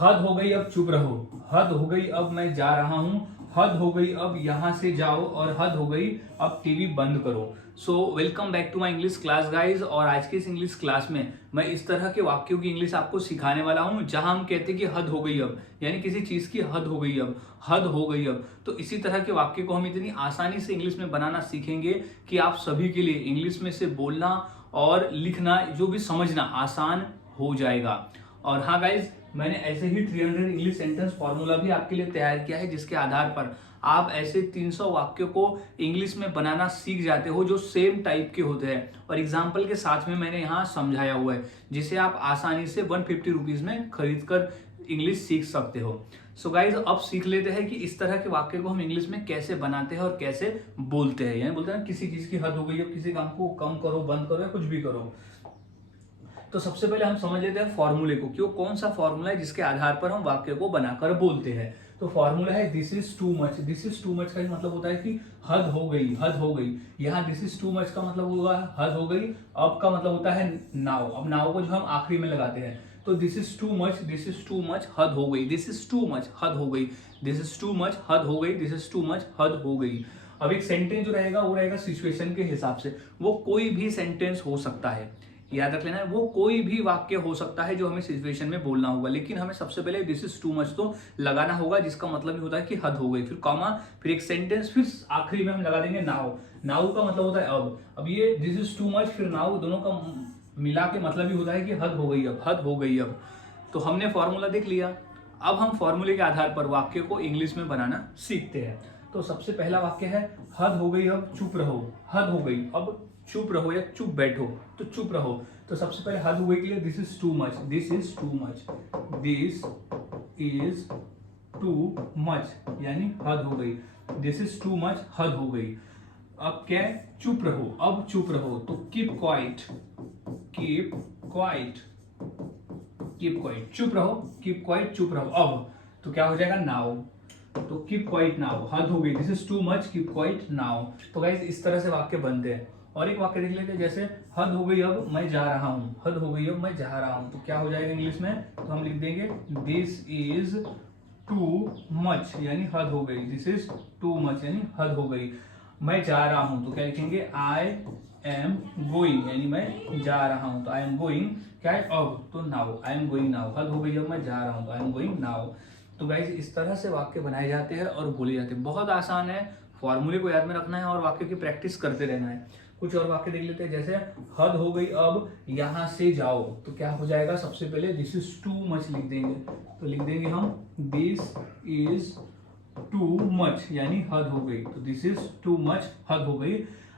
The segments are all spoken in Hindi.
हद हो गई अब चुप रहो, हद हो गई अब मैं जा रहा हूँ, हद हो गई अब यहाँ से जाओ, और हद हो गई अब टीवी बंद करो। So welcome back to my English class guys. और आज के इस इंग्लिश क्लास में मैं इस तरह के वाक्यों की इंग्लिश आपको सिखाने वाला हूँ जहां हम कहते हैं कि हद हो गई अब, यानी किसी चीज की हद हो गई अब, हद हो गई अब। तो इसी तरह के वाक्य को हम इतनी आसानी से इंग्लिश में बनाना सीखेंगे कि आप सभी के लिए इंग्लिश में से बोलना और लिखना, जो भी समझना, आसान हो जाएगा। और हाँ गाइज, मैंने ऐसे ही 300 इंग्लिश सेंटेंस फॉर्मूला भी आपके लिए तैयार किया है, जिसके आधार पर आप ऐसे 300 वाक्यों को इंग्लिश में बनाना सीख जाते हो जो सेम टाइप के होते हैं, और एग्जाम्पल के साथ में मैंने यहाँ समझाया हुआ है, जिसे आप आसानी से 150 रुपीज में खरीद कर इंग्लिश सीख सकते हो। सो गाइज, अब सीख लेते हैं कि इस तरह के वाक्य को हम इंग्लिश में कैसे बनाते हैं और कैसे बोलते हैं। यानी बोलते हैं किसी चीज की हद हो गई, अब किसी काम को कम करो, बंद करो या कुछ भी करो। तो सबसे पहले हम समझ लेते हैं फॉर्मूले को, क्यों, कौन सा फॉर्मूला है जिसके आधार पर हम वाक्य को बनाकर बोलते हैं। तो फॉर्मूला है this is too much. This is too much का मतलब होता है कि हद हो गई, हद हो गई। यहाँ दिस इज टू मच का मतलब होगा हद हो गई। अब का मतलब होता है नाउ। अब नाउ को जो हम आखिरी में लगाते हैं, तो this is too much, this is too much, हद हो गई, दिस इज टू मच, हद हो गई, दिस इज टू मच, हद हो गई, दिस इज टू मच, हद हो गई। अब एक सेंटेंस जो रहेगा वो रहेगा सिचुएशन के हिसाब से। वो कोई भी सेंटेंस हो सकता है, याद रख लेना है, वो कोई भी वाक्य हो सकता है जो हमें सिचुएशन में बोलना होगा। लेकिन हमें सबसे पहले दिस इज टू मच तो लगाना होगा, जिसका मतलब ही होता है कि हद हो गई, फिर कॉमा, फिर एक सेंटेंस, फिर आखिरी में हम लगा देंगे नाउ। नाउ का मतलब होता है अब। अब ये दिस इज टू मच फिर नाउ, दोनों का मिला के मतलब ही होता है कि हद हो गई अब, हद हो गई अब। तो हमने फॉर्मूला देख लिया। अब हम फॉर्मूले के आधार पर वाक्य को इंग्लिश में बनाना सीखते हैं। तो सबसे पहला वाक्य है हद हो गई अब चुप रहो। हद हो गई अब चुप रहो या चुप बैठो, तो चुप रहो। तो सबसे पहले हद हो गई के लिए this is too much, this is too much, this is too much, यानी हद हो गई। दिस इज टू मच, हद हो गई। अब क्या है, चुप रहो, अब चुप रहो, तो keep quiet, keep quiet, keep quiet, चुप रहो, कीप क्वाइट, चुप रहो। अब तो क्या हो जाएगा, नाउ। तो कीप क्वाइट नाउ, हद हो गई, this is too much, keep quiet now. तो गाइस इस तरह से वाक्य बनते हैं। और एक वाक्य देख लेते हैं, जैसे हद हो गई अब मैं जा रहा हूँ, हद हो गई अब मैं जा रहा हूँ। तो क्या हो जाएगा इंग्लिश में, तो हम लिख देंगे दिस इज टू मच, यानी हद हो गई, दिस इज टू मच, यानी हद हो गई। मैं जा रहा हूँ, तो क्या लिखेंगे, आई एम गोइंग, यानी मैं जा रहा हूँ, तो आई एम गोइंग क्या है अब, तो now, I am going now. हद हो गई अब मैं जा रहा हूँ, तो आई एम गोइंग नाउ। तो गाइज इस तरह से वाक्य बनाए जाते हैं और बोले जाते हैं। बहुत आसान है, फॉर्मूले को याद में रखना है और वाक्य की प्रैक्टिस करते रहना है। कुछ और वाक्य देख लेते हैं, जैसे हद हो गई अब यहां से जाओ। तो क्या हो जाएगा, सबसे पहले दिस इज टू मच लिख देंगे। तो लिख देंगे हम दिस इज टू मच, यानी हद हो गई। तो दिस इज टू मच, हद हो गई।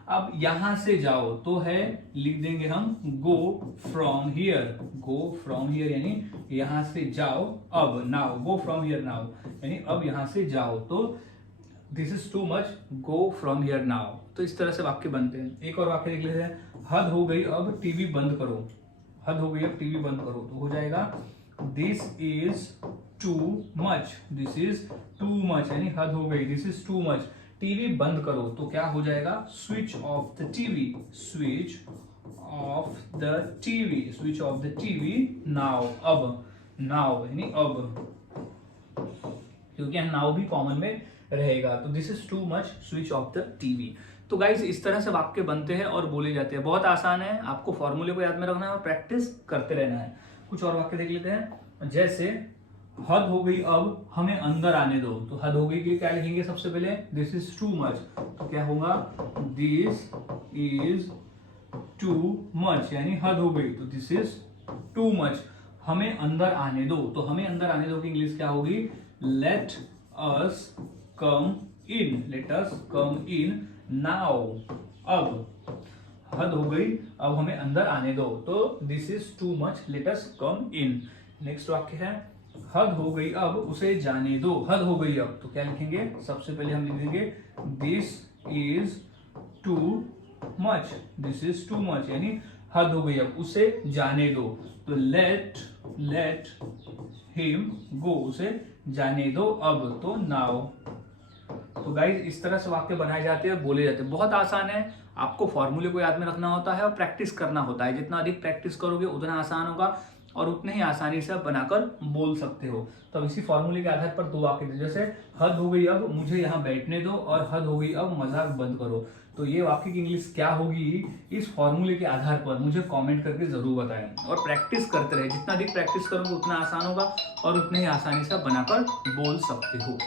अब यहां से जाओ तो है, लिख देंगे हम go from here, go from here, यानी यहां से जाओ अब, now, go from here now, यानी अब यहां से जाओ। तो this is too much, go from here now. तो इस तरह से वाक्य बनते हैं। एक और वाक्य देख लेते हैं, हद हो गई अब टीवी बंद करो। हद हो गई अब टीवी बंद करो, तो हो जाएगा this is too much, this is too much, यानी हद हो गई, this is too much, TV बंद करो। तो क्या हो जाएगा, switch off the TV, switch off the TV, switch off the TV now, अब, नाउ यानी अब, क्योंकि हम नाउ भी कॉमन में रहेगा। तो this is too much, switch off the TV. तो गाइज इस तरह से वाक्य बनते हैं और बोले जाते हैं। बहुत आसान है, आपको फॉर्मूले को याद में रखना है और प्रैक्टिस करते रहना है। कुछ और वाक्य देख लेते हैं, जैसे हद हो गई अब हमें अंदर आने दो। तो हद हो गई के लिए क्या लिखेंगे, सबसे पहले दिस इज टू मच, तो क्या होगा, दिस इज टू मच, यानी हद हो गई, तो दिस इज टू मच, हमें अंदर आने दो। तो हमें अंदर आने दो की इंग्लिश क्या होगी, let us come in, let us come in now. अब हद हो गई, अब हमें अंदर आने दो, तो this is too much, let us come in. Next वाक्य है, हद हो गई अब उसे जाने दो। हद हो गई अब, तो क्या लिखेंगे, सबसे पहले हम लिख देंगे this is too much, this is too much, यानी हद हो गई अब उसे जाने दो। तो लेट हिम गो, उसे जाने दो अब, तो नाउ। तो गाइज इस तरह से वाक्य बनाए जाते हैं, बोले जाते हैं। बहुत आसान है, आपको फॉर्मूले को याद में रखना होता है और प्रैक्टिस करना होता है। जितना अधिक प्रैक्टिस करोगे उतना आसान होगा। और उतने ही आसानी से आप बनाकर बोल सकते हो। तो अब इसी फॉर्मूले के आधार पर 2 वाक्य थे, जैसे हद हो गई अब मुझे यहाँ बैठने दो और हद हो गई अब मजाक बंद करो। तो ये वाक्य की इंग्लिश क्या होगी इस फॉर्मूले के आधार पर मुझे कमेंट करके जरूर बताएं और प्रैक्टिस करते रहे। जितना अधिक प्रैक्टिस करोगे उतना आसान होगा और उतने ही आसानी से आप बनाकर बोल सकते हो।